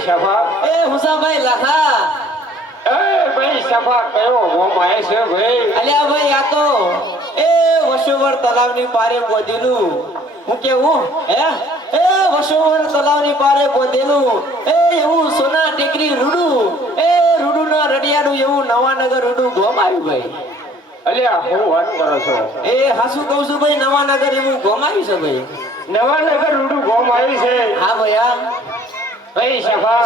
સભા એ હુસાભાઈ લાખા ભાઈ સભા કયો મોમાય છે ભાઈ અલ્યા ભાઈ આ તો એ વસુવર તલાવની પારે બોધેલું હું કેવું હે એ વસુવર તલાવની પારે બોધેલું એ એવું સોના ટેકરી રૂડું એ રૂડુના રડિયાનું એવું નવાનગર રૂડું ગોમ આવ્યું ભાઈ અલ્યા હું વાત કરો છો એ હાસુ કહું છું ભાઈ નવાનગર એવું ગોમ આવ્યું છે ભાઈ નવાનગર રૂડું ગોમ આવી છે હા ભાઈ હા ભાઈ સભા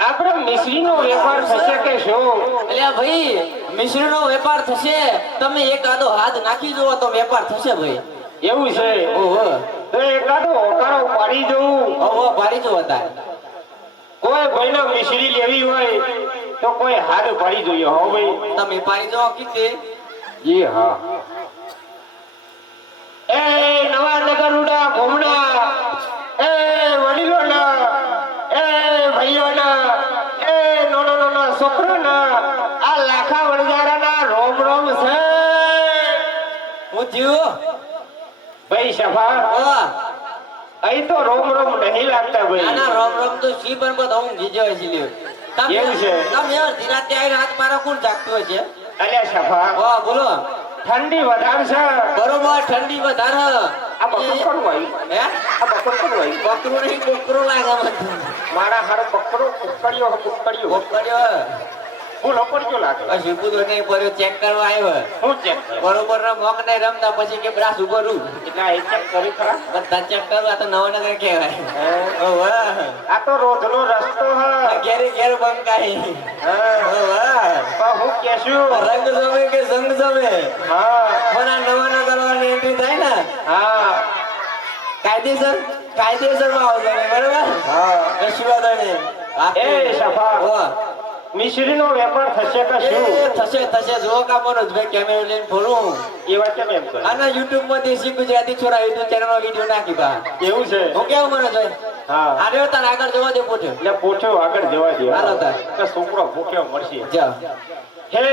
આપણો મિશ્રીનો વેપાર થશે કે શું અલ્યા ભાઈ મિશ્રીનો વેપાર થશે તમે એકાદો હાથ નાખી જુઓ તો વેપાર થશે ભાઈ એવું છે ઓહો તો એકાદો હોકારો પાડી દઉં ઓહો પાડી જો હતા કોઈ ભાઈને મિશ્રી લેવી હોય તો કોઈ હાથ પાડી જોઈએ હો ભાઈ તમે પાડી જો કીધે જી હા એ નવાનગર રૂડા ઘોમણા એ વડીલોના એ ભાઈઓના એ નાનો નાનો છોકરોના આ લાખા વણજારાના રોમ રોમ છે હું જીવો ભાઈ સભા ઓહ અહીં તો રોમ રોમ નહીં લાગતા ભાઈ આના રોમ રોમ તો સી પર બધ હું ગીજો છે લ્યો એવું છે? તમે ધીરાતે આવીને હાથ મારા કોણ જાગતું હોય છે અલ્યા સભા ઓહ બોલો ઠંડી વધારે છે બરોબર ઠંડી વધારે આ બકરું કોણ હોય હે આ બકરું કોણ હોય બકરું નહીં બકરું લાગે મને મારા હારો બકરો કુકડ્યો બકડ્યો બોલો પડ્યો લાગે શીપુદો નહીં પડ્યો ચેક કરવા આવ્યો હું ચેક બરોબર મોક નહીં રમતા પછી કે બ્રાસ ઉપર રૂ એટલે એ ચેક કરી ખરા બધા ચેક કરવા તો નવાનગર કહેવાય ઓહ આ તો રોજનો રસ્તો હ ઘેરે ઘેર બંકાઈ હું કેશું રંગ જમે કે સંગ જમે હા મને નવાનગર વાળી એન્ટ્રી થાય ને હા કાયદેસર માં આવજો બરોબર હા શિવાદાને એ સફા મિશ્રીનો વેપાર થશે કે શું થશે જો કામનો જ ભાઈ કેમેરો લઈને ફોરું એવા કેમ એમ કરે આના યુટ્યુબ માં દેશી ગુજરાતી છોરા યુટ્યુબ ચેનલ માં વિડિયો નાખી બા એવું છે હું કેવું મને જોઈ હા આરે તાર આગળ જવા દે પોઠ્યો એટલે પૂછો આગળ જવા દે હાલો તાર કે છોકરો ભૂખ્યો મળશે જા હે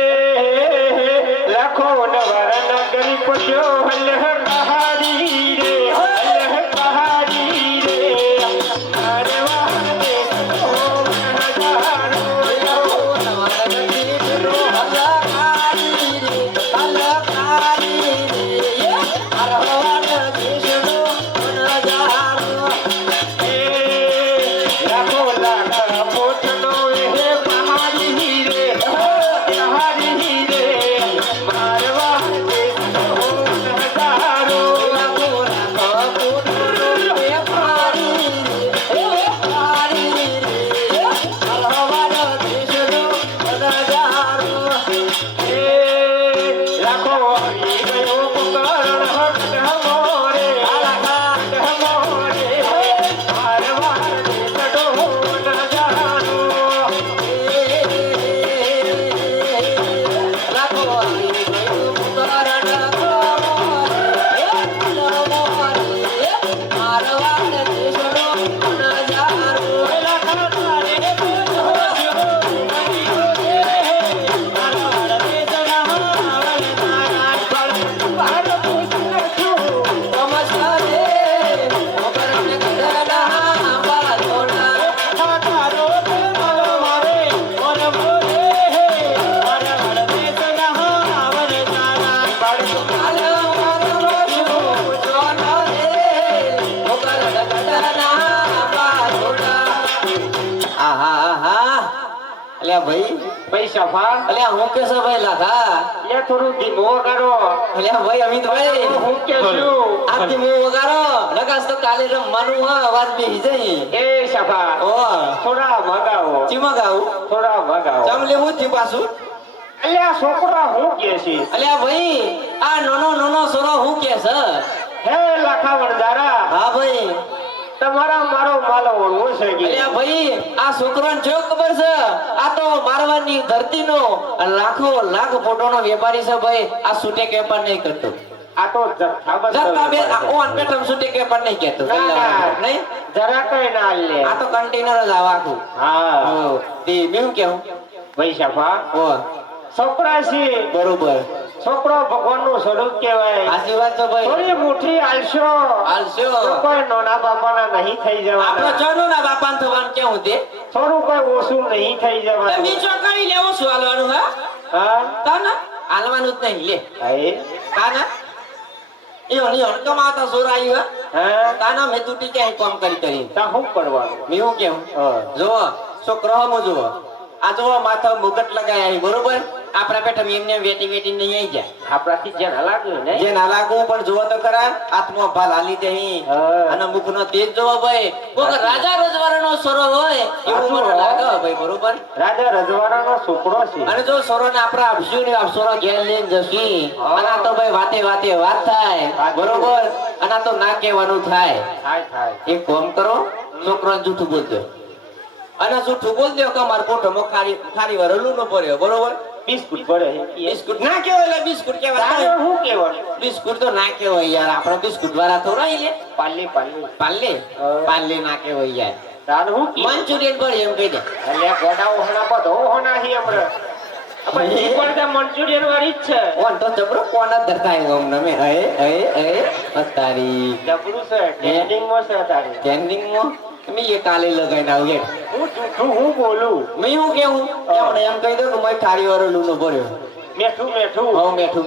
લાખો નવરના ગરી પછ્યો હલ્લે કહારી રે હલ્લે કહારી રે અરે વાહ દે ઓ નજારો ભાઈ પૈસા ફા અલ્યા હું કે છે ભાઈ લાખા એ થોડું ધીમો કરો અલ્યા ભાઈ અમિતભાઈ હું કેશું આ ધીમો વગાડો નકાસ તો કાલે રમવાનું હ અવાજ બેહી જાય એ સફા ઓ થોડા મગાવો ચીમા ગાઉ થોડા મગાવો ચમ લેવું થી પાછું અલ્યા છોકરા હું કે છે અલ્યા ભાઈ આ નાનો સોરો હું કે છે હે લાખા વણજારા હા ભાઈ તમારા મારો માલો ઓળવો છે કે અલ્યા ભાઈ આ છોકરાને જો ખબર છે આ તો મારવાની ધરતીનો લાખ ફોટોનો વેપારી છે ભાઈ આ સુટેક વેપાર નહીં કરતો આ તો જથ્થાબંધ જથ્થા બે ઓન પેટમ સુટેક વેપાર નહીં કરતો નહીં જરા કઈ ના લે આ તો કન્ટેનર જ આવા આખું હા તે મેં કેવું ભાઈ સફા ઓ છોકરા છે બરોબર છોકરો ભગવાનનું સ્વરૂપ કહેવાય. સાચી વાત છે ભાઈ. થોડી મુઠ્ઠી આલશો હાલશો. તો કોઈ નાના બાપાના નહીં થઈ આપણે જવાના. ચાલો ના બાપાને થવાનું કેવું તે થોડું કોઈ ઓછું નહીં થઈ જવાનું. બીજો કરી લેવું શું હાલવાનું હા હા તાના હાલવાનું જ નહીં લે હા તાના એ ઓની હડકમ આવતા સોર આવ્યું હા તાના મેં તૂટી ક્યાંય કામ કરી તા શું કરવાનું? મેં હું કેવું હા. જો છોકરો હમો જુઓ આ જુઓ માથા મુગટ લગાયા બરોબર આપણા પેટા એમને વેટી વેટી નહીં આવી જાય આપણાથી જ્યાં લાગ્યું ને જે ના લાગવું પણ જુઓ તો ખરા આત્મા ભાલ હાલી દે હા. અને મુખનો તેજ જોવો ભાઈ કોક રાજા રજવાડાનો સોરો હોય એવું મને લાગે ભાઈ બરોબર રાજા રજવાડાનો છોકરો છે. અને જો સોરો ને આપણે આપશું ને આપ સોરો ઘેર લઈને જશી અને આ તો ભાઈ વાતે વાતે વાત થાય બરોબર અને આ તો ના કહેવાનું થાય થાય એક કામ કરો છોકરાને જૂઠું બોલજો અને જૂઠું બોલ દો કે મારો પોટો ખારી વાર હલું ન પડ્યો બરોબર બિસ્કુટ પડે બિસ્કુટ ના કહેવાય એટલે બિસ્કુટ કહેવાય રાજા શું કહેવાનું? બિસ્કુટ તો ના કહેવાય યાર આપણે બિસ્કુટ વાળા થોડા લે પાલ્લી પાલ્લે પાલ્લે ના કહેવાય યાર તાર હું કી? મંચુરિયન પર એમ કહી દે એટલે ગોડાઓ હોના બધો હોના હી હમણાં. આપણે ઈ પણ ત્યાં મંચુરિયન વાળી જ છે. ઓન તો જબરો કોના ધરતાય ઓમ નમે એ અતારી જબરું છે ટ્રેન્ડિંગમાં છે તારે. ટ્રેન્ડિંગ માં મે એ કાલે લગાઈને આવું હું જૂઠું હું બોલું? મે હું કેવું આપણે એમ કહી દો કે મેં થાળી વાળો લૂનો ભર્યો મેઠું મેઠું હો મેઠું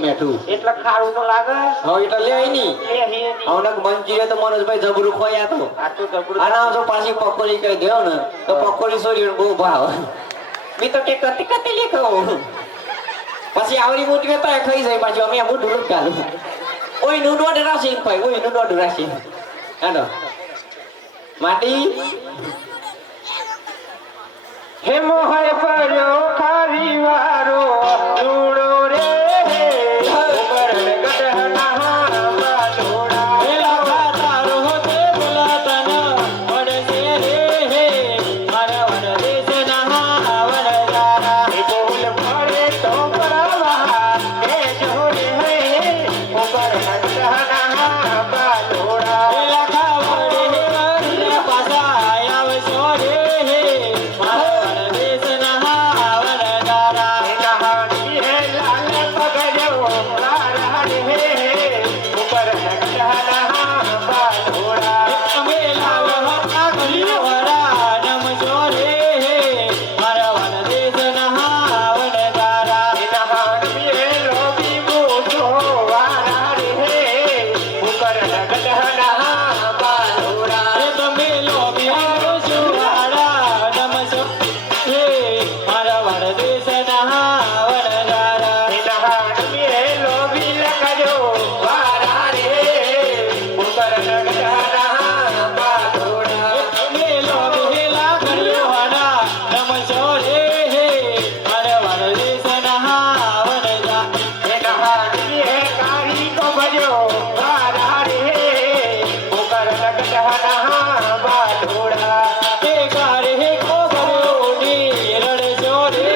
એટલે ખારું તો લાગે. હો એટલે લે આઈ ની એ હી ની. હવનક મંચુરિયન તો મનોજભાઈ જબરું ખોયા તો આ તો જબરું. આના જો પાછી પકોડી કહી દેવો ને તો પકોડી સોરી બહુ ભાવ મી તો કે કતી કતી લેખો પછી આવડી મોટી વેતા ખાઈ જાય પાછું અમે મોઢું લૂટ કાઢું ઓય નું દોડ રાશી ખાઈ ઓય નું દોડ રાશી હાલો માટી હે મોહય પડ્યો ખારી વારો લૂણો રે ઉમર ગઢના હામાં લોડા. પેલા ખાતારો હોતે બોલાતન વડસે રે મારા વડદેશ ના વડદારા એ બોલ પડે તો પરવા કે જોડે હે ઉમર ગઢના હામાં લોડા. પેલા ખાવડે હે પાછા આવશો રે મારા વડદેશ ના વડદારા એ નહાણી હે લાલ પગડ્યો લારાણી હે ઉમર ગઢના હામાં લોડા. અમે લાવો હતા ગલીવાળા નમજો રે મારા વડદેશ ના વડદારા એ નહાણી હે લોબી મોજો વારાણી હે ઉમર ગઢના હામાં લોડા. અરે તમે લોભી આવો છો વાળા નમજો રે મારા વડદેશ ના વડદારા એ નહાણી હે લોબી લખજો વારાણી હે ઉમર ગઢના હામાં લોડા. તમે લોભી લાગણીવાળા નમજો રે મારા વડદેશ ના વડદારા એ નહાણી હે કાળી કો ભજો વારાણી હે ઉમર ગઢના હામાં લોડા. કે કારે હે કો ભર્યો ની રડજો રે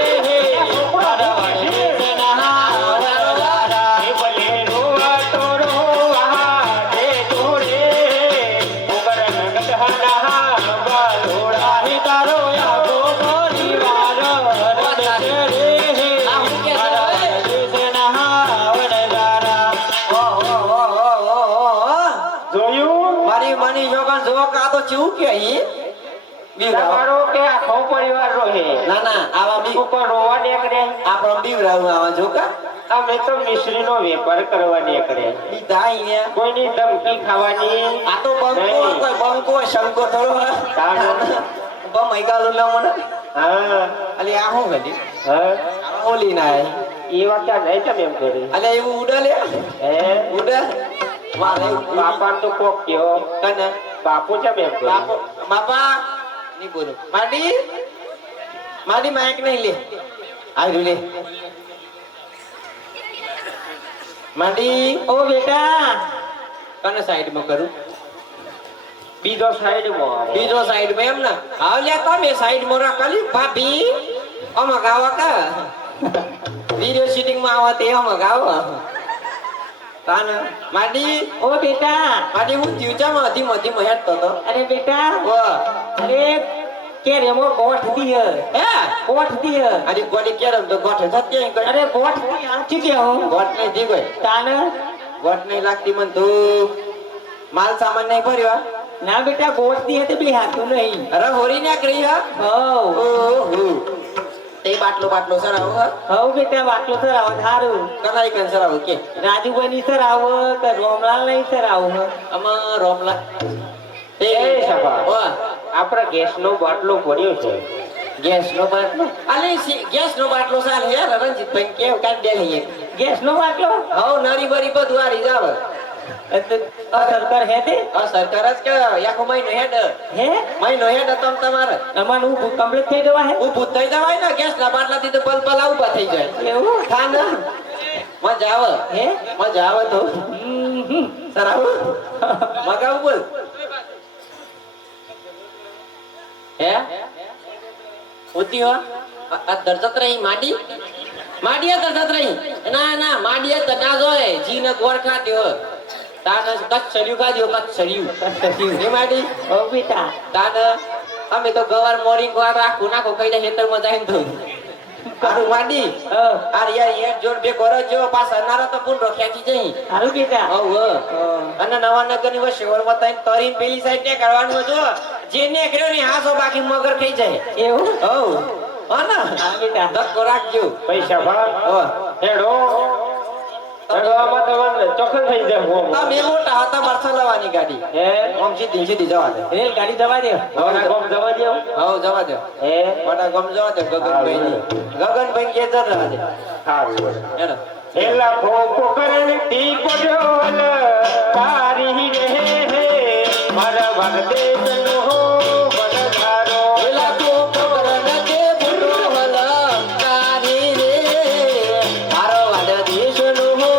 મારા વડદેશ ના વડદારા એ ભલે રોવા તો રોવા દે જોડે ઉમર ગઢના હામાં લોડા. આહી તારો આખો પરિવાર રડશે રે મારા વડદેશ ના વડદારા જોયું? મારી મની જોગન જો કા તો ચૂ કે હી બીવરાવ તમારો કે આખો પરિવાર રોહે ના ના આવા બી ઉપર રોવા નીકળે. આપણો બીવરાવ આવા જોકા અમે તો મિશ્રીનો વેપાર કરવા નીકળે. બીતા અહીંયા કોઈની ધમકી ખાવાની આ તો બંકો નહીં. કોઈ બંકો શંકો થોડો તાણ. બમ મૈકાલો ન મને હા અલી આ હું ગલી હા ઓલી ના એ વાક્યા નહીં તમે એમ કરી અલે એવું ઉડે લે હે ઉડે મારે બાપા તો કોક કયો કને બાપુ છે એમ કરી. બાપો બાપા ની બોલો માડી માડી માઈક નહીં લે આવ્યું લે માડી ઓ બેટા કને સાઈડ માં કરું બીજો સાઈડમાં બીજો સાઈડ માં એમ ના આવ લે તમે સાઈડ માં રાખલી ભાભી આમાં ગાવા કા વિડિયો શૂટિંગ માં આવા તે આમાં ગાવા તાન માડી ઓ બેટા માડી હું જીવચામાં હતી મધી મહેટ તો અરે બેટા ઓ અરે કે રેમો ગોઠ દી હે ગોઠ દી આજે ગોડી કેરમ તો ગોઠ થતી કોઈ અરે ગોઠ દી આંચી કે હું ગોઠ નહીં દી કોઈ તાન ગોઠ નહીં લાગતી મન તું માલ સામાન નહીં ભર્યો ના બેટા ગોઠ દી હતી બી હાથું નહીં અરે હોરી ના કરી હા હવ ઓહો તે બાટલો બાટલો સરાવો હા હવ બેટા વાટલો સર આવો થારું કનાઈ કન સરાવો કે રાજુભાઈ ની સર આવો કે રોમલાલ નહીં સર આવો આમાં રોમલા એ સભા. ઓ આપણા ગેસનો બાટલો પડ્યો છે. ગેસ નો બાટલો અલે ગેસ નો બાટલો સાલ હે રણજીતભાઈ કેવ કાઈ દે લઈએ ગેસ નો બાટલો હવ નરી બરી બધું આરી જાવ સરકાર હે તે આ સરકાર જ કે આખો મહિનો હેડ હે મહિનો હેડ તમ તમારે અમાર હું કમ્પ્લીટ થઈ જવા હે ઊભું થઈ જવાય ને ગેસ ના બાટલા થી તો પલ પલ ઉભા થઈ જાય એવું થા ને મજા આવે હે મજા આવે તો સરાવો મગાવ બોલ હે ઉતી હો આ દર્જત રહી માડી માડીએ દર્જત રહી ના ના માડીએ તો ના જોય જી ને ગોળ ખાધ્યો તાને કચ્છ સળ્યું ખાધ્યો કચ્છ સળ્યું હે માડી ઓ બેટા તાને અમે તો ગવાર મોરી ગવાર રાખું નાખો કઈ દે હેતર માં જાય તો કારું માડી આ યાર યાર જોર બે ઘર જો પાછા નારા તો પૂંડો ખેંચી જઈ હારું બેટા હવ અને નવા નગર ની વચ્ચે વળવા તઈ તરીન પેલી સાઈડ ને કરવાનું જો જે ને કર્યો ને હાસો બાકી મગર થઈ જાય એવું હવ હા હા બેટા ધક્કો રાખજો પૈસા ભા હો હેડો હેડો આમાં તમને ચોખ્ખા થઈ જાય હું તમે મોટા હતા મારસો લાવવાની ગાડી હે ઓમ સીધી સીધી જવા દે રેલ ગાડી જવા દે હવે કોમ જવા દેવ હવ જવા દે હે મોટા ગમ જવા દે ગગનભાઈ કે જર રહેવા દે સારું હેડો એલા ફોકો કરને ટી પડ્યોલ પારી રહે હે મારા વરદેશનો હો વનધારો એલા તો પગરન કે બુડો હલકારી રે મારો વાડ દેશનો હો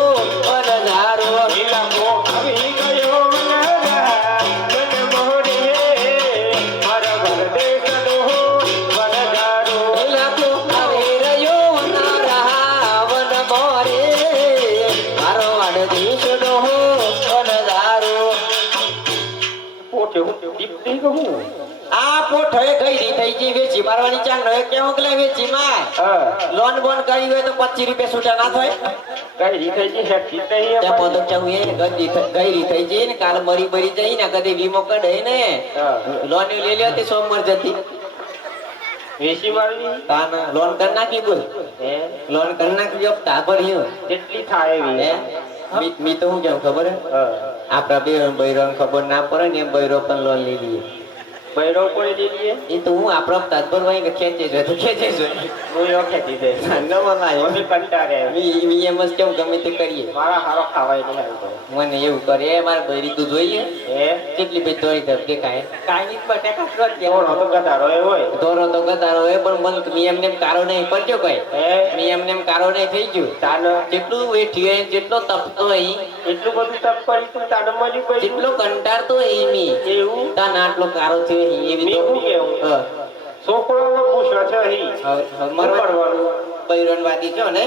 અનધારો એલા કો આવી ગયો વનરા મન મોરે હે મારા વરદેશનો હો વનધારો એલા તો આવી રહ્યો નારા વન મોરે મારો વાડ દેશનો હો અનધારો પોતે હું દીપતી કહું આ પોઠે ગઈ થઈ ગઈ વેચી મારવાની ચાલ નો કેવો કે વેચી માં હા લોન બોન કરી હોય તો 25 રૂપિયા છૂટા ના થાય કઈ રીત થઈ છે ઠીક નહીં ત્યાં પોતો ચાહું એ ગઈ થઈ જઈ ને કાલ મરી બરી જઈ ને કદી વીમો કઢે ને હા લોન લઈ લ્યો તે સોમવાર જતી વેસી મારવી તાન લોન કર નાખી બોલ હે લોન કર નાખી તા ભર્યો કેટલી થાય હે એવી મી તો હું કેમ ખબર હે હા આપડા બે બૈરો ખબર ના પડે ને એમ બૈરો પણ લોન લઈ લઈએ બૈરો કોઈ દીધી એ તો હું આપડો તાજભર ભાઈ ને ખેંચે છે તો ખેંચે છે હું યો ખેતી દે નવા ના મને કંટાળે મી એમ જ કેમ ગમે તે કરીએ મારા હારો ખાવાય નહીં આવ્યો મને એવું કરે એ મારે બૈરી તું જોઈએ હે કેટલી બધી દોરી ધર દેખાય કાઈ બટાકા ફ્રોટ દે કોણ હતો ગધારો એ હોય દોરો તો ગધારો હોય પણ મન મી એમને એમ કારો નહીં પડ્યો કઈ હે મી એમને એમ કારો નહીં થઈ ગયું તાન જેટલું વેઠ્યું હોય જેટલો તપતો હોય એટલું બધું તપ કરી તું તાન મળી પડી જેટલો કંટાળતો હોય મી એવું તાન આટલો કારો થયો હોય એવી મેં શું કેવું? હા. છોકરાઓ પૂછવા છે અહીં હવે મારો કરવાનું બૈરનવાદી છો ને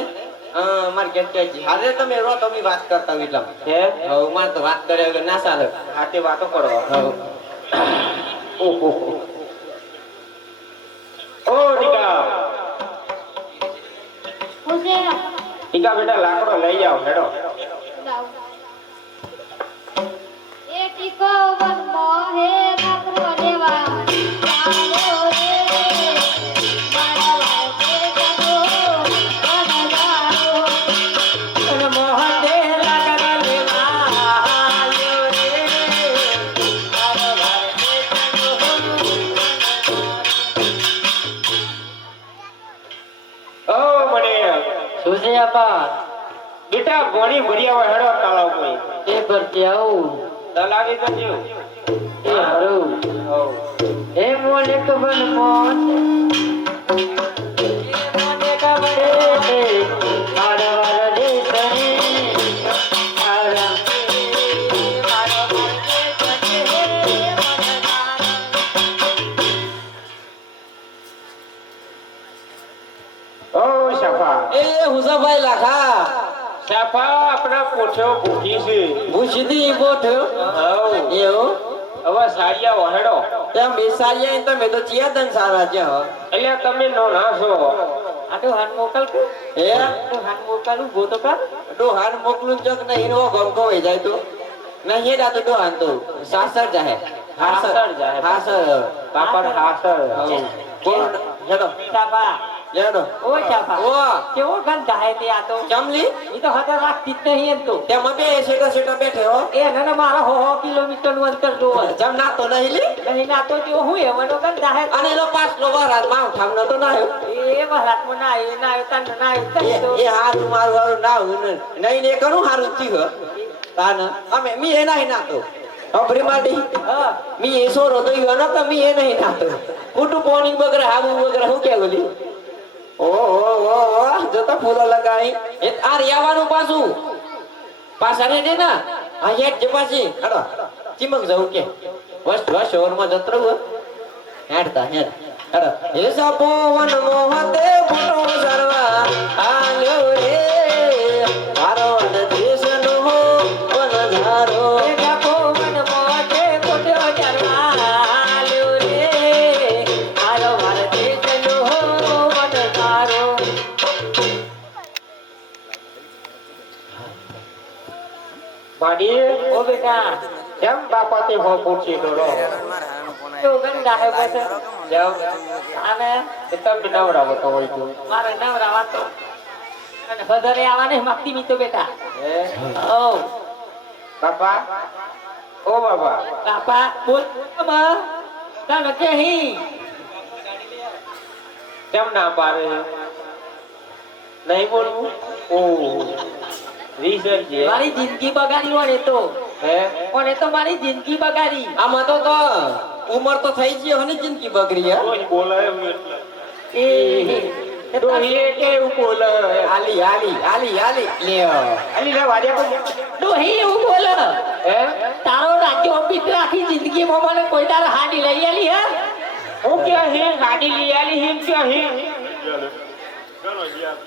મારે કે હારે તમે રો તમે વાત કરતા હોય એટલા હે હવે મારે તો વાત કરે વગર ના ચાલે હાથે વાતો કરવા હવે ઓહો ઓ ટીકા ટીકા બેટા લાકડો લઈ આવ હેડો એ ટીકો વનમો હે નકરો લેવા ચાલો રે મારા વાગે ચલો વનગારો અને મોહન દે લાગરા લેવા આયો રે મારો ભાઈ ઓ મને શું છે આપા બેટા ગોળી ભરી આવો હેડો તાળાવ કોઈ એ ભરતી આવું તલાવી જજો એ હરું એ મોને કબન મોન એ મોને કબડે મારા વાળા દેશની આરા મારા વાળા દેશની ઓ શફા એ હુસાભાઈ લાખા શફા આપણા પોછો ભૂખી છે ભૂસી દી ગોઠ હવ એવું હવે સાડિયા વહેડો ત્યાં બેસાડીએ તમે તો ચિયાદન સારા છે હો. એટલે તમે નો નાસો આટલું હાન મોકલ કે હે હાન મોકલું ગોતો કર તો હાન મોકલું ચક ને ઈનો ગમકો હોય જાય તો નહીં રા તો હાન તો સાસર જાહે હાસર જાહે. હાસર બાપર હાસર કોણ હેડો ચાપા હેડો ઓ ચાપા ઓ કેવો ગંધ થાય તે આ તો ચમલી ઈ તો હતે રાખતી જ નહીં એમ તો તે મબે સેટા સેટા બેઠે હો એ ને મારા હો કિલોમીટર નું અંતર જોવે જમ ના તો નહીં લી નહીં ના તો જો હું એવાનો ગંધ થાય અને એનો પાછલો વરાત માં ઠામનો તો ના આવ્યો એ વરાતમાં ના આવ્યો તને ના આવ્યો તો એ હારું મારું હારું ના હોય નહીં ને કરું હારું થયું તાન અમે મી એ નહીં નાતો અભરી માડી હા મી એ સોરો તો ઈવાનો તો મી એ નહીં નાતો કુટુ પોણી બગરે હાબુ બગરે હું કે બોલી ઓ જતો ફૂલો લગાઈ એ આ રિયાવાનું પાછું પાછા રે દે ના હા હેડ જમાસી હાડો ચીમક જાઉં કે વસ ઓરમાં જતરો હેડતા હેડ હાડો એ સપો વન મોહતે ફોટો સરવા આલ્યો રે મારો વન દેશનો હો વન ધારો એ જાકો મન મોટે કોટો ચરવાલ્યો રે આરો માર દેશનો હો મન તારો માડી ઓ બેટા કેમ બાપાથી હો પૂછી ડોલો તો ગંધ થાય બસ જાવ અને તમે નવરાવો તો હોય તું મારે નવરા વાતો અને વધારે આવવાને માગતી મી તો બેટા હે ઓ બાપા ઓ બાબા કાપા બોલ માં તને કહી કેમ ના પારે નહીં બોલવું ઓ રીસર છે મારી જિંદગી બગાડી વળે તો હે પણ એ તો મારી જિંદગી બગાડી આમાં તો ઉમર તો થઈ ગઈ હે ને જિંદગી બગડી હે કોઈ બોલાય એ તો એ કેવું બોલે આલી આલી આલી આલી લ્યો અલી લે વાડે કો ડોહી એવું બોલે હે તારો રાજ્ય ઓફિસ આખી જિંદગીમાં મને કોઈ તાર હાડી લઈ આલી હે હું કે હે ગાડી લઈ આલી હિમ કે હે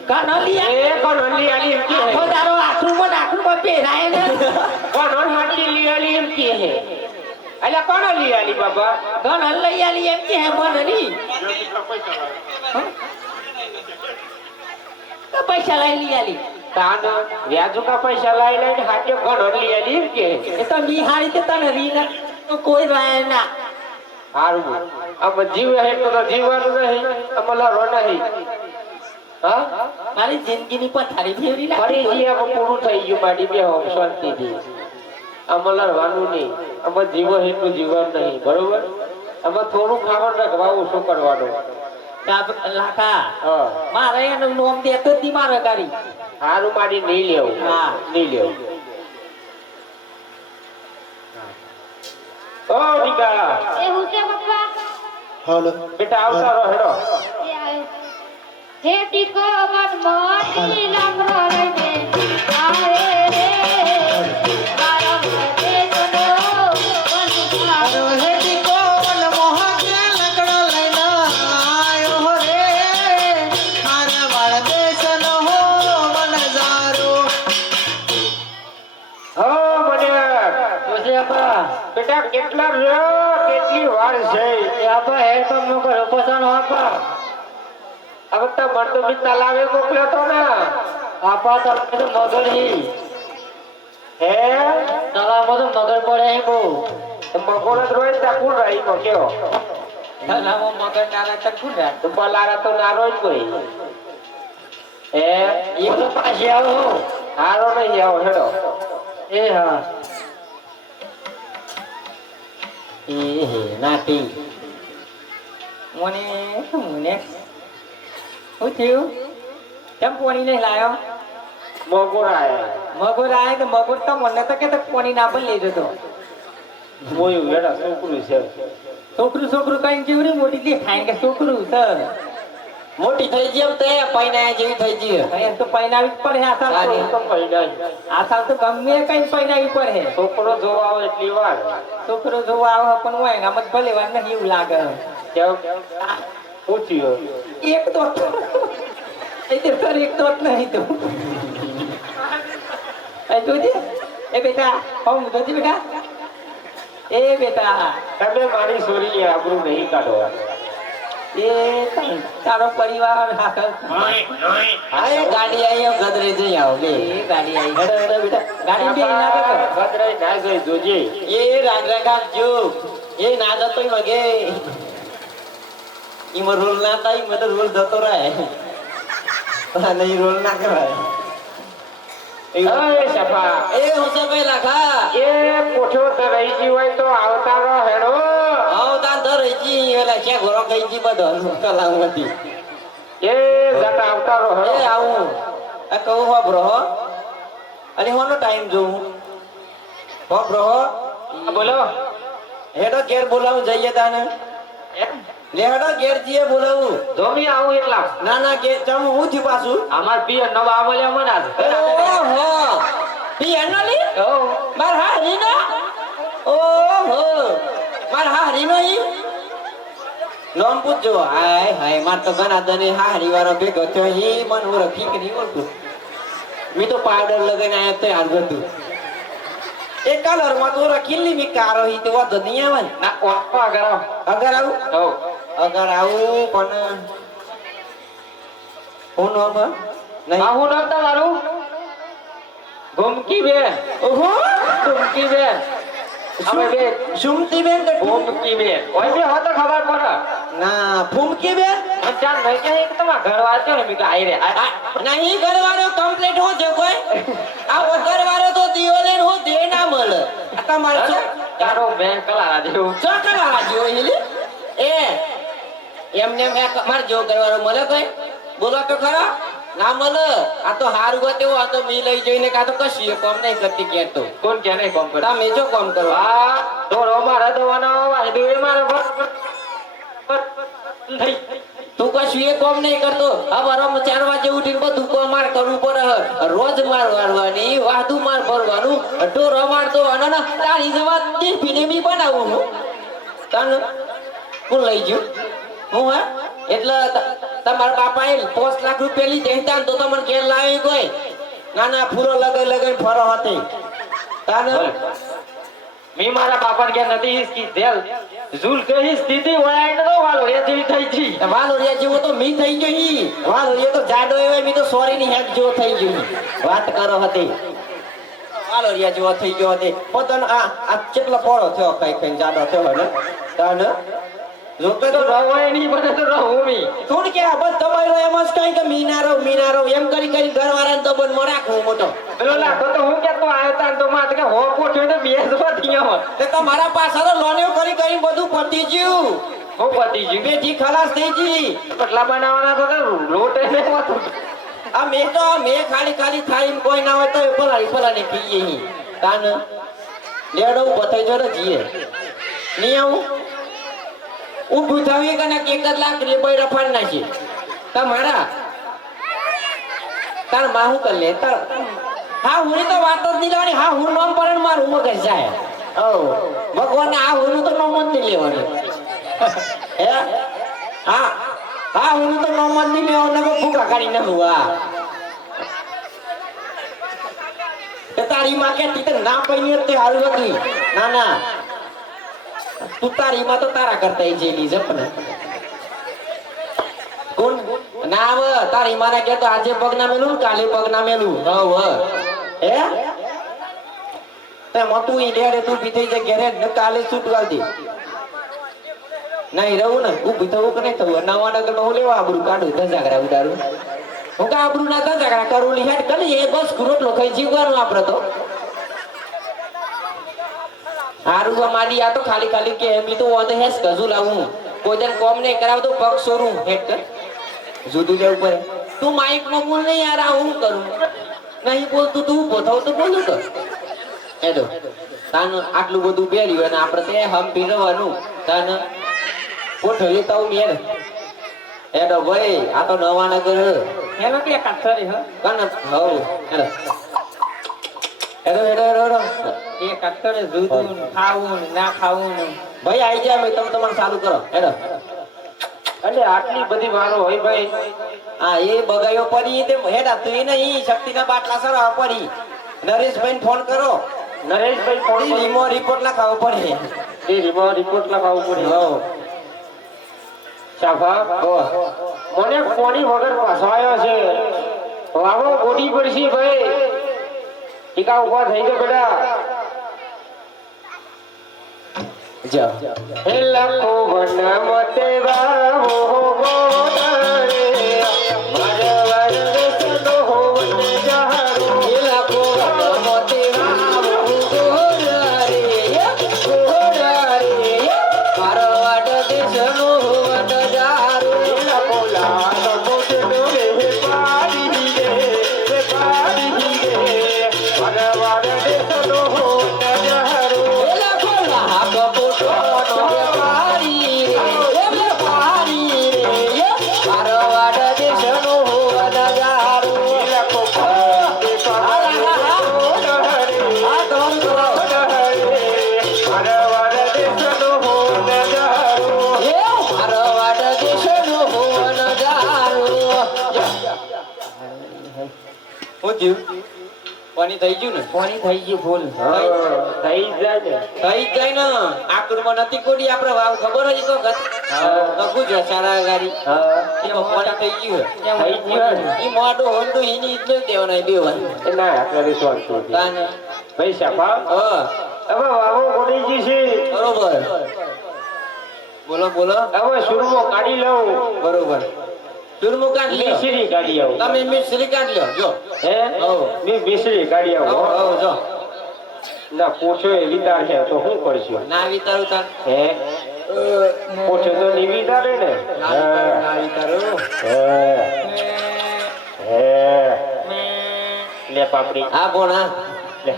ઘણો લઈ એ કોણ લઈ આલી હિમ કે આખો તારો આખરું પહેરાય ને કોણ હાડી લઈ આલી હિમ કે હે અલ્યા કોણ લઈ આલી બાબા ઘણો લઈ આલી એમ કે હે મને નહીં તો પૈસા લઈ આલી તાન વ્યાજુ કા પૈસા લઈ લઈને હાટે કોણ લઈ આલી હિમ કે એ તો મી હારી તે તને રી ના તો કોઈ રાય ના હારું આમ જીવ હે તો જીવવાનું નહીં અમલા રો નહીં હા મારી જિંદગીની પથારી ફેરવી ફરી નાખી જીયા પૂરું થઈ ગયું માડી બે હોમ શાંતિથી અમલા રવાનું નહીં આમાં જીવો એટલું જીવન નહીં બરોબર આમાં થોડું ખાવાનું રાખવા ઓછું કરવાનું લાખા હા મારે એનું નોમ દેતો જ દી મારે ગાડી હારું માડી નહીં લેવું હા. નહીં લેવું ઓ દીકા એ હું છે પપ્પા બેટા આવતા રહો હેડો એ આયો હે ટીકો મન મોટી લમરો રમે આવે રે મારો દેશનો વનધારો હે ટીકો મન મોહકે લકડો લઈને આયો રે મારા વાળ દેશનો હો મનજારો હો મને જોશે આપા બેટા કેટલા રહ્યો કેટલી વાર છે એ આપા હે તો મો કરો પસંદ આપા હવે તો મન તો બી તલાવે મોકલ્યો તો ને આપા તો મગર હી હે તલામાં તો મગર પડે હે બહુ મકોડો રોય તા કુણ રહી મોક્યો તલામાં મગર નાલા તક કુંડા તો બલારા તો નારો જ કોઈ હે એ તો પાછી આવો હારો નહીં આવો હેડો એ હા એ હે નાટી મને શું થયું કેમ પોણી નહીં લાયો મકોડા મગર આય તો મગર તો મને તો કે પોણી ના પણ લઈ જતો મોયું હેડા છોકરું છે છોકરું કઈ જેવડી મોટી દેખાય કે છોકરું સર મોટી થઈ ગઈ એમ તે પૈના જેવી થઈ ગઈ અહીંયા તો પૈનાવી જ પડે આ સાલ તો. તો પૈડા આ સાલ તો ગમે કઈ પૈનાવી પડે છોકરો જોવા આવે એટલી વાર છોકરો જોવા આવે પણ હોય ને આમ જ ભલે વાર નહીં એવું લાગે કેમ પૂછ્યું એક તો એ તો સર એક તો નહીં તો એ જોજે એ બેટા હું જોજે બેટા એ બેટા તમે મારી છોરીની આબરૂ નહીં કાઢો. એ તારો પરિવાર હાકલ આ એ ગાડી આવી એમ ગદરે જઈ આવો બે એ ગાડી આવી હેડો હેડો બેટા ગાડી બે ના દેખો ભદ્રાઈ ના જઈ જોજે. એ રાગ રાખજો એ ના જતો વગે ઈમાં રોલ ના થાય ઈમાં તો રોલ જતો રહે અને ઈ રોલ ના કરાય અય સફા એ હું તો ભાઈ લાખા એ પોઠો રહી ગઈ હોય તો આવતા રહો હેડો. આવ તાન તો રહી જી એલા છે ઘોરો કઈ જી બધો કલામતી એ જતા આવતા રહો એ હેડો. આવું આ કહું હો બ્રો અને હોનો ટાઈમ જોઉં હો બ્રો હા, બોલો. હેડો ઘેર બોલાવું જઈએ તાને લે હેડો ઘેર જઈએ બોલાવું જોમી આવું એટલા ના ના ઘેર ચમ હું થયું પાછું અમાર પિયર નવા આમલ્યા મને આજ. ઓહો પિયાનોલી હો. માર હા હરીનો ઓહો માર હા હરીનો ઈ નામ પૂછજો હાય હાય માર તો ઘણા દને હા હરીવાળો ભેગો થયો ઈ મન ઓળખી કે નહીં ઓળખું મી તો પાવડર લગાઈને આયા તો હાલ હતું એ કલર માં તો રખીલી મી કારો ઈ તો વાતો નહીં આવે ને. ના ઓપો આગળ આવો. અગર આવું હો. અગર આવું પણ હું નામ નહીં આ હું નામ તમારું? ગોમકી બેન. ઓહો ગોમકી બેન. અમે બે સુમતી બેન કે ગોમકી બેન. ઓય બે હો તો ખબર પડે. ના ફૂમકી બેન પણ ચાલ નહીં કે એક તમારા ઘરવાળા છે ને મી કે આઈ રે આ નહીં ઘરવાળો કમ્પ્લીટ હો છે કોઈ આ ઘરવાળો તો દિયોલે હું દે ના મળે આ તમારે શું તારો બેન કલારા જેવું. ચોકલા જેવો હિલી એ એમને મે માર જો ઘરવાળો મળે કોઈ બોલો તો ખરા ના મળે આ તો હારું ગયો આ તો મી લઈ જઈને કા તો કશી કોમ નહીં કરતી કે તો કોણ કે નહીં કોમ કરે? તમે જો કોમ કરો આ તો મારા દવાનો વાયદો એ મારો થઈ. તું કશું એ કોમ નહીં કરતો હવારમાં 4 વાગે ઉઠીને બધું કોમ માર કરવું પડે રોજ માર વારવાની વાહદુ માર ભરવાનું ઢોર મારતો અને ના તારી જવા ટિફિન બી બનાવું હું તને કોણ લઈ ગયું હું હે એટલે તમારા બાપાએ 5 લાખ રૂપિયા લીધે હતા તો તમને ઘેર લાવી કોઈ ના ના પૂરો લગાઈ લગાઈ ફરો હતી તાને મી મારા બાપાને કે નથી હિસકી જેલ ઝૂલ કે હિસ સ્થિતિ હોય તો વાલો એ જેવી થઈ જી. વાલોરિયા જેવો તો મી થઈ ગયો ઈ વાલોરિયા તો જાડો એવો મી તો સોરી ની હેક જેવો થઈ ગયો વાત કરો હતી વાલોરિયા જેવો થઈ ગયો હતી પોતાનો આ કેટલો પોળો થયો કઈ કઈ જાડો થયો ને તાને લોકે તો રહો એની મને તો રહું મી. કોણ કે આ બસ તમારો એમ જ કઈ કે મીનારો એમ કરી કરી ઘરવાળાને તો બન રાખવું મોટો પેલો લાખો તો હું કેતો આવ્યો તા તો માથે કે હો પોઠ્યો તો બેસવા થયો તે તમારા પાછળ લોનેવ કરી કરી બધું પતી ગયું હું પતી જી. બેટી ખલાસ થઈ ગઈ પટલા બનાવવાના તો લોટ એને હોતું. આ મેં ખાલી ખાલી ખાઈને કોઈ ના હોય તો પલાળી પીએ હી તાન લેડો બતાઈ જોડે જીએ નહીં આવું ઊભું થવી કે 1 લાખ લેબઈ રફાડ નાખી તમારા તાર માહુ કર લે તાર હા હું તો વાત જ નહીં લેવાની હા હું નામ પડે ને મારું મગજ જાય ઓ ભગવાન આ હું તો નામ જ નહીં લેવાનું હે હા હું તો નામ જ નહીં લેવાનું ભૂખા કાઢી નાખું હા તે તારી માં કે તી ના પૈની તે હારું હતી ના તું તારી માં તો તારા કરતા એ જેલી જપને કોણ ના આવ તારી માને કે તો આજે પગ ના મેલું કાલે પગ ના મેલું હવ હે તે મોટું ઈ ડેરે તું પીથઈ જાય ઘરે ને કાલે છૂટ વાળ દે નહીં રહું ને ઊભી થવું કે નહીં થવું નવા નગર માં હું લેવા આબરૂ કાઢું ધજાગરા ઉડાડું હું કા આબરૂ ના ધજાગરા કરું લી હેડ કરી એ બસ રોટલો ખાઈ જીવવાનું આપણે તો હારું મારી આ તો ખાલી ખાલી કે એમ તો ઓને હેસ કજુ લાવું કોઈ જન કોમ નહીં કરાવ તો પગ સોરું હેડ કર જુદું જવું પડે તું માઈક માં બોલ નહીં યાર આ હું કરું નહીં બોલતું તું બોથાવ તો બોલું તો હેડો તાન આટલું બધું બેડ્યું અને આપણે તે હંપી રહેવાનું તાન કોઠો તો મેર હેડો ભાઈ આ તો નવા નગર હેલો કે કાઠરી હ કન હવ હેડો હેડો એ કાઠરે દૂધું ખાવું ના ખાવું ભાઈ આઈ જા મેં તમે તમારે ચાલુ કરો હેડો એટલે આટલી બધી વારો હોય ભાઈ. હા એ બગાયો પડી તે હેડા તું નહીં શક્તિના બાટલા સર પડી નરેશભાઈ ફોન કરો નરેશભાઈ ફોન રિમો રિપોર્ટ લખાવો પડે ડેરીમાં રિપોર્ટ લખાવવું પડે હો શાફા મને કોની વગર પાછવાયો છે વાવો ગોડી પડશી ભાઈ ટીકા ઉભા થઈ ગયો બેટા જાઓ હે લખો વન મતે વાવો ગોડારે મારા વરસનો હોવન જહારો એ લાખો મોતે વાવો ગોડારે મારો વાડ દેશનો હોવન જારો લખો લાલ મોટનો રે પાડી રે મારા વરસનો હોવન જહારો એ લાખો લાખ પોટો નો પારી રે મારો વાડ દેશનો હોવન જારો લખો આ દોન કરો એ મારો વાડ દેશનો હોવન જારો હું થયું પાણી થઈ ગયું ને પાણી થઈ ગયું ફૂલ થઈ જાય ને થઈ જ જાય ને આકડમાં નથી કોડી આપણે વાવ ખબર હોય તો કગું જ સારા ગાડી એમાં પાણી થઈ ગયું થઈ ગયું ને. ઈ મોઢું હોંડું એની જ નથી દેવાના બે વાર એ ના આટલા રિસ્વાન થઈ તાને ભાઈ શાફા હા હવે વાવો ગોડી ગઈ છે બરોબર બોલો બોલો હવે સુરમો કાઢી લઉં બરોબર સુરમુકાન લ્યો મિશ્રી કાઢી આવું તમે મિશ્રી કાઢ લ્યો જો હે મેં મિશ્રી કાઢી આવો આવું આવો જો ના પૂછો એ વિતાર છે તો શું કરશું ના વિતારું તાર હે પૂછો તો નહીં વિતારે ને ના વિતારું હે લે પાપડી હા ભોણા લે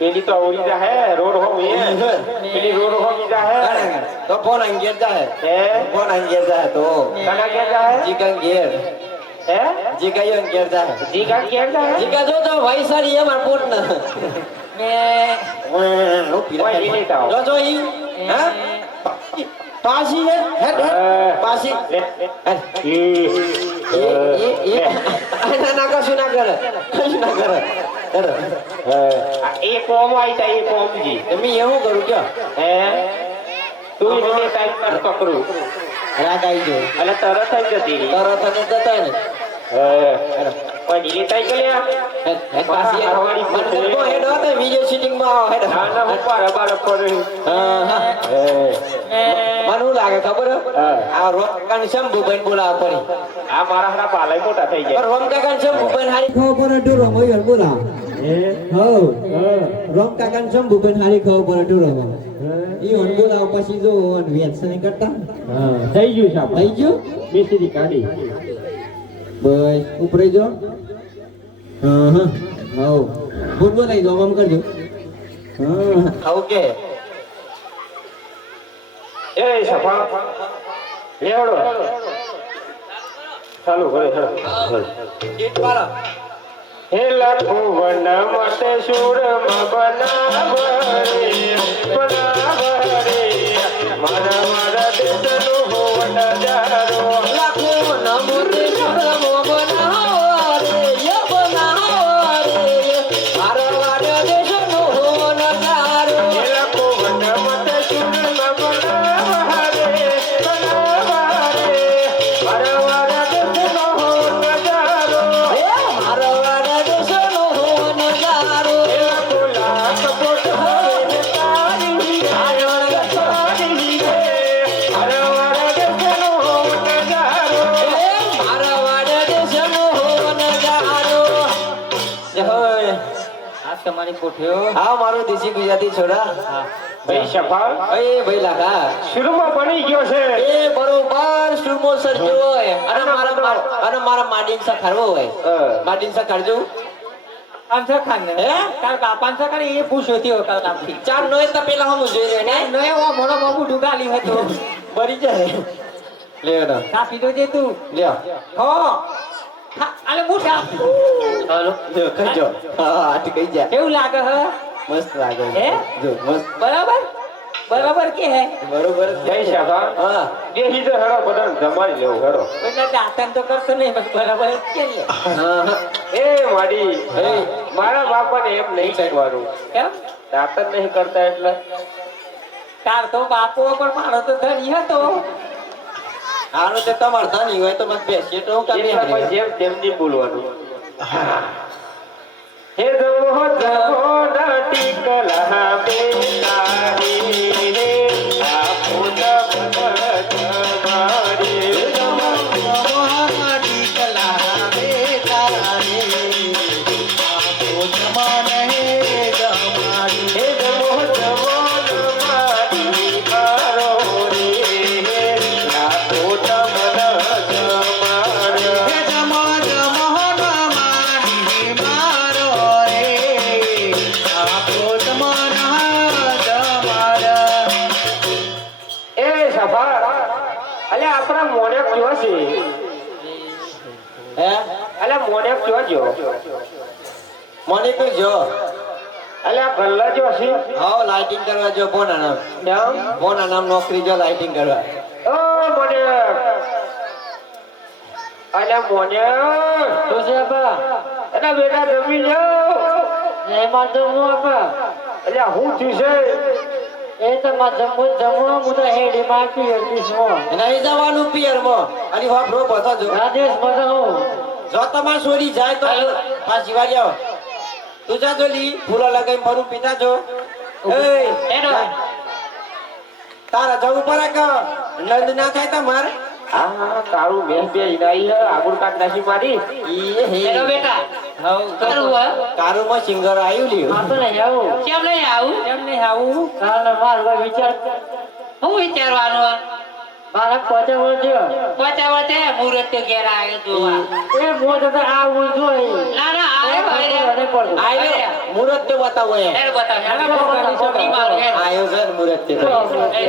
પેલી તો આવડી જા હે રોડ હોમ એ પેલી રોડ હોમ જા હે તો ફોન અંગેર જાય હે ફોન અંગેર જાય તો કના કે જા હે જીકન ઘેર હે જીકા અંગેર જાય જી કા કે જા હે જીકા જો તો વૈસારી એ માર પોટ ને ઓય ઈ નહીં તાવ. જો જો ઈ હા પાસી હે પાસી ના કશું ના કરે કશું ના કરે એ કોમ આઈતા એ કોમજી તમે એવું કરું કયો હે તું એને ટાઈપ કર પકડું રાગ આવી ગયો અને તરત જ જતી રહી. તરત જ જતા ને પણ ઈ ટાઈપ કર્યા પાસી મને તો હેડ હતો વિડિયો શૂટિંગ માં હેડ ના ના હું પર બાર પર હા મને શું લાગે ખબર હે? આ રોમકાન શંભુભાઈ બોલાવા પડી આ મારા હારા પાલાય મોટા થઈ પણ જાય રોમકાકા શંભુભાઈ હારી ખબર પડે ટુરો મોય બોલા હો રોમકાકા શંભુભાઈ હારી ખબર પડે ટુરો ઈ ઓન બોલાવ પછી જો ઓન વેચને કરતા થઈ ગયું સાહેબ થઈ ગયું મિશ્રી કાઢી બસ ઉપરે જો હા હો બોલ બોલાઈ જો આમ કરજો હા ઓકે એ સફા લેવડો ચાલુ કરે ગીત પાડો હે લાખો વન માટે સુરમાં બનાવરે મારા મારા દેશનો હોવન જારો લાખો નમો તે સુરમો બનાવો રે ય બનાવો રે મારો વાડો દેશનો હો નજારો હે લાખો વન માટે સુરમાં બનાવરે મારા મારા દેશનો હોવન જારો હે મારો વાડો દેશનો હો નજારો હે લાખો લાખ પોટ હવે તારી આયોણ તારી મારા મારા દેશનો હોવન જારો હે મારો વાડો દેશનો હો નજારો જય આ તમારી કોઠીઓ હા મારો દેશી ગુજરાતી છોરા ભાઈ સફા એ ભાઈ લાગા શરૂમાં બની ગયો છે એ બરોબર સુરમો સરજો હોય અને મારા માડીન સા ખરવો હોય માડીન સા ખરજો 500 ખાન ને હે? તાર બાપાને તો ખાલી એ પૂછ્યો થયો કાલ કામથી ચાર નોય તો પેલા હું જોઈ રહ્યો ને નો એવો મોડો બાબુ ડુગાલી હતો મરી જાય લ્યો ના ખા પીધો જે તું લ્યો હો આલે મોટા હાલો લ્યો કહેજો હા આટી કહી જા કેવું લાગે હે મસ્ત લાગે હે? જો મસ્ત બરાબર બરાબર કે હે બરોબર જય સફા હા દેહી તો હેડો બધાને જમાડી લેવું હેડો કોઈના દાંતન તો કરતો નહીં બસ બરાબર જ કે લે હા એ માડી મારા બાપાને એમ નહીં કહેવાનું કેમ દાંતન નહીં કરતા એટલે તાર તો બાપો પણ મારો તો ધણી હતો. આનું તે તમાર ધણી હોય તો મત બેસીએ તો હું કામ એટલે નહીં પણ જેમ તેમ નહીં બોલવાનું. હે જમો જમો ટીકલા બેતારી આ પૂજા તમારી હે જમો જમો નમાડી મારો રે લાખો તમન જમાડ્યો. એ સફા અલે આપણા મોનેક જો છે. હે અલે મોનેક જોજો. મને તો જો અલે આ ગલ્લા જો છે. હાવ લાઇટિંગ કરવા જો બોના નામ કેમ? બોના નામ નોકરી જો લાઇટિંગ કરવા ઓ મોનેક અલે મોનેક તો છે બા એના બેટા જમી જાઓ. એમાં જમવું આપા અલે હું થયું છે? એ તો માં જમવું હું તો હેડી માં પીએસમો અને અહીં જવાનું પિયરમાં અને વાપરો બધો જો રાધેશ માં હું જો તમાર છોડી જાય તો પાછી વાળી આવો તું જા જોલી ફૂલો લગાઈ ફરું પીતા જો એ એનો તારા જવું પડે કે નંદ ના થાય તમારે હા તારું મેં બે ઈનાઈ હે આગળ કાટ નાખી મારી. ઈ હે એનો બેટા હવ કારુમાં સિંગર આવ્યું લ્યો આ તો નહીં આવું કેમ નહીં આવું કારણ મારો વિચાર હું વિચારવાનું મારા પચા વર્ષ પચાવત મુહૂર્ત તો ઘેર આવે જોવા એ મોજ તો આવું જોઈએ ના ના આવે ભાઈ આયો મુરત તો બતાવો એ હેડ બતાવ છોકરી મારું હેડ આયો છે ને મુરત તે તો. હે?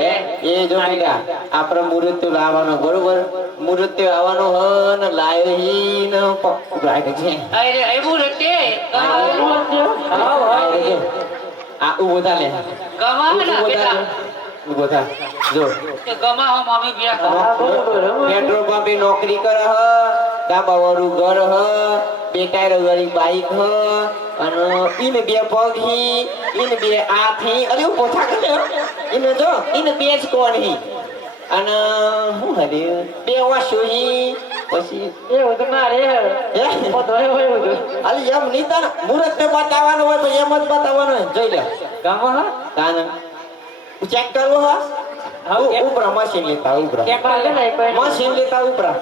એ જો બેટા આપણે મુરત તો લાવવાનો બરોબર મુરત તે આવવાનો હ ને લાયો હી ને પક્કું લાગે છે અરે એ મુહૂર્ત તે આ ઉભો થા લે ગમા ના બેટા ઉભો થા જો તે ગમા હો મમ્મી બિયા પેટ્રોલ પંપે નોકરી કરે હ ડાબા વાળું ઘર હ બે ટાયર વાળી બાઈક હ અને ઈને બે પગ હી ઈને બે હાથ હી અરે હું પોછા કરે ઈને જો ઈને બે જ કોણ હી અને શું હરે બે વાસો હી પછી એવું તો ના રે હે બધો હોય બધું અલી એમ નહીં તાર મુરત તે બતાવવાનું હોય તો એમ જ બતાવવાનું હોય જોઈ લે ગામમાં હા તાને ચેક કરવો હા હા, ઉપરા મશીન લેતા ઉપરા કે પાલે નહીં કોઈ મશીન લેતા ઉપરા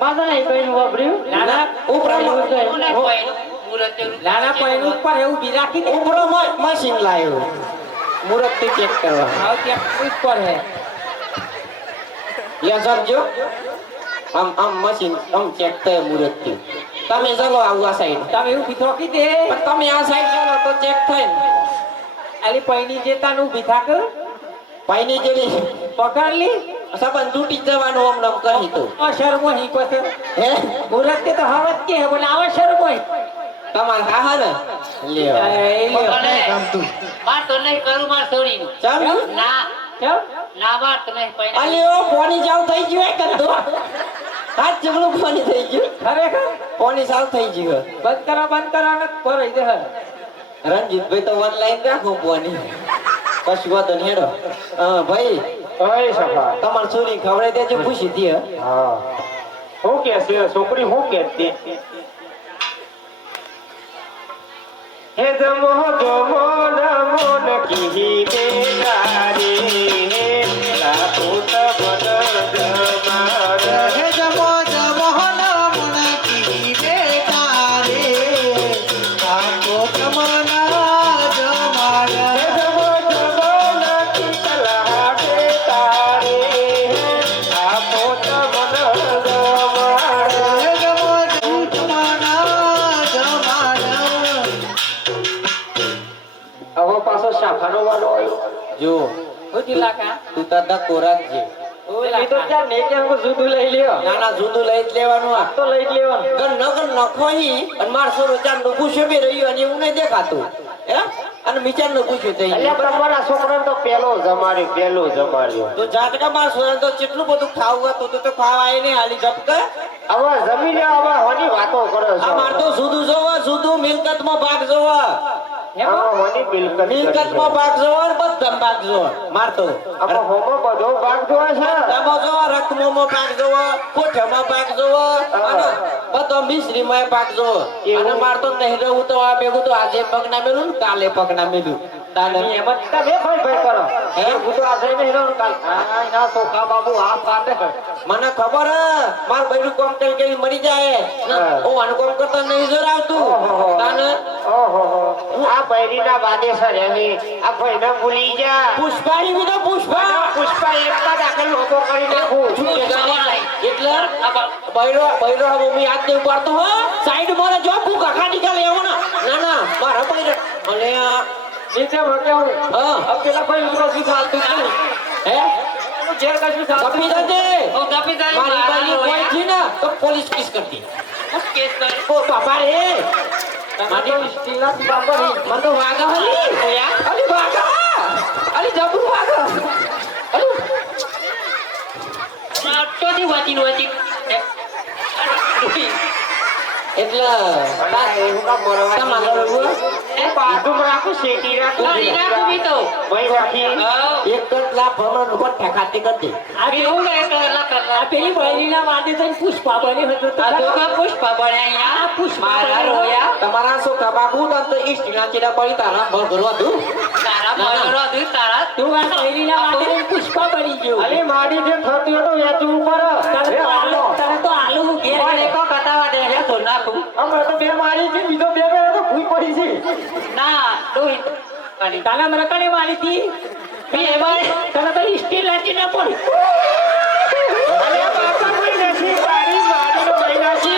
માતો નહીં કોઈ વાપર્યું ના ઉપરા હું ના કોઈ મુહૂર્ત તે નાના કોઈ ઉપર એવું બી રાખી દે ઉપરો મશીન લાવ્યો મુરત તે ચેક કરવા હા ત્યાં ઉપર હે યા સરજો આમ મશીન આમ ચેક થાય મુરત તે તમે ચાલો આવું આ સાઈડ તમે એવું બી થોકી દે પણ તમે આ સાઈડ ચાલો તો ચેક થાય ને આલી પૈની જે તાનું બી થાક પાઈની જેલી પકડ લી સબન તૂટી જવાનું આમ નામ કહી તો શરમો હી પાસે હે મુરત કે તો હવત કે હે બોલે આવા શરમો તમાર હા ને લ્યો માર તો નહીં કરું માર છોડી ચાલ ના કેમ ના માર તો નહીં પૈણા અલ્યો પોની જાવ થઈ ગયું એક તો હાથ જગલું પોની થઈ ગયું ખરેખર પોની સાલ થઈ ગયું બંધ કરો ને પરાઈ દે હે રણજીતભાઈ તો ઓનલાઈન રાખું પોની કશું વાતો નહીં હેડો ભાઈ ઓય સફા તમાર છોરી ખવડાવી દેજો પૂછી દી હે. હા હું કે છે છોકરી હું કહેતી હે જમો જમો નમો નકી બેટારી લાખો તમન જમાડ હે જમો જમો નમન કી બેટા રે આખો તમના જમાડ જમો જમો નકી કલા બેટારી લાખો તમન જમાડ હે જમો તમના જમાડ હવે પાછો શાખાનો વાળો આવ્યો જો હોજી લાકા તું તાર કોરાક છે એ તો ત્યાં ને કે જુદું લઈ લ્યો નાના જુદું લઈ જ લેવાનું આ તો લઈ જ લેવાનું ગણ નગર નખો હી અને મારસો રોજાન નું પૂછ્યો બી રહ્યું અને એવું નહીં દેખાતું હે અને મિચાર નું પૂછ્યું થઈ એટલે તમારા છોકરાને તો પેલો જમાડ્યો તો જાટકા મારસો તો કેટલું બધું ખાવું હતું તો ખાવા આવી નહીં હાલી ઝપકે હવે જમીને હવે હોની વાતો કરો છો આ માર તો જુદું જોવા જુદું મિલકત માં ભાગ જોવા હવે હોની મિલકત માં ભાગ જોવા ને તમે ભાગ જો મારતો આમાં હોમો બધો ભાગ જોવે છે તમે જો રકમોમાં ભાગ જોવો કોઠામાં ભાગ જોવો અને બધો મિશ્રીમાં ભાગ જોવો અને મારતો નહીં રહું તો આ ભેગું તો આજે પગ ના મેલું ને કાલે પગ ના મેલું તાને એમ જ તમે ભાઈ કરો હે? હું તો આજે નહીં રહું કાલ આ ના સોખા બાબુ હાથ કાઢે મને ખબર હે માર બૈરું કોમ કરી કરી મરી જાય હા. ઓ આનું કોમ કરતા નહીં જોર આવતું ઓહોહો. તાને ઓહો આ બૈરીના વાદે સર એની આ ભાઈને ભૂલી જા પુષ્પાની વિના પુષ્પા પુષ્પા એકતા દાખલ લોકો કરી નાખું એટલે બૈરો બૈરો મમ્મી હાથ નહીં ઉપાડતો હો સાઈડ મારે જો ફૂક આખા નીકળે એવો ના ના મારા બૈરો અને નીચે ભગ્યા હા હવે પેલા ભાઈ ઉતરો થી ચાલતું જ નહીં. હે જે કશું ચાલતું કપી જજે ઓ કાપી જાય મારી બાઈ કોઈ થી ને તો પોલીસ કેસ કરતી ઓ બાપા રે મારી સ્ટીલના બાપા મને તો વાગા હલી અલી વાગા અલી જબરું વાગા અલી આટોથી વાંચી એટલે એવું કામ બોલવા તમારે એવું? બાજુમાં રાખું શેટી રાખું ભાઈ રાખી એક કટલા ભમણ કોઠા ખાતે કરજે આ પેલી બૈરીના વાદે થઈને પુષ્પા બની હતું તો પુષ્પા બન્યા આ પુષ્પા મારા બની. રોયા તમારા શું કબાબુ તો ઈસ્ટીના ચીડા પડી તારા ભગરો હતું તારા મનરો દુ તારા તું આ બૈરીના વાદે થઈને પુષ્પા બની ગયો અરે મારી જે થતી હતું વેચવું ઉપર તને તો આલુ ઘેર ઓય ઘેર. એકો કટાવા દે હે તો નાખું અમે તો બે મારી છે બીજો બે બે તો ભૂઈ પડી છે ના દોઈ કાઢી તને મરકડે મારી હતી બે ભાઈ તને તો સ્ટીલ લાગી ના પડી અરે બાપા કોઈ નથી મારી મારી મહિના છે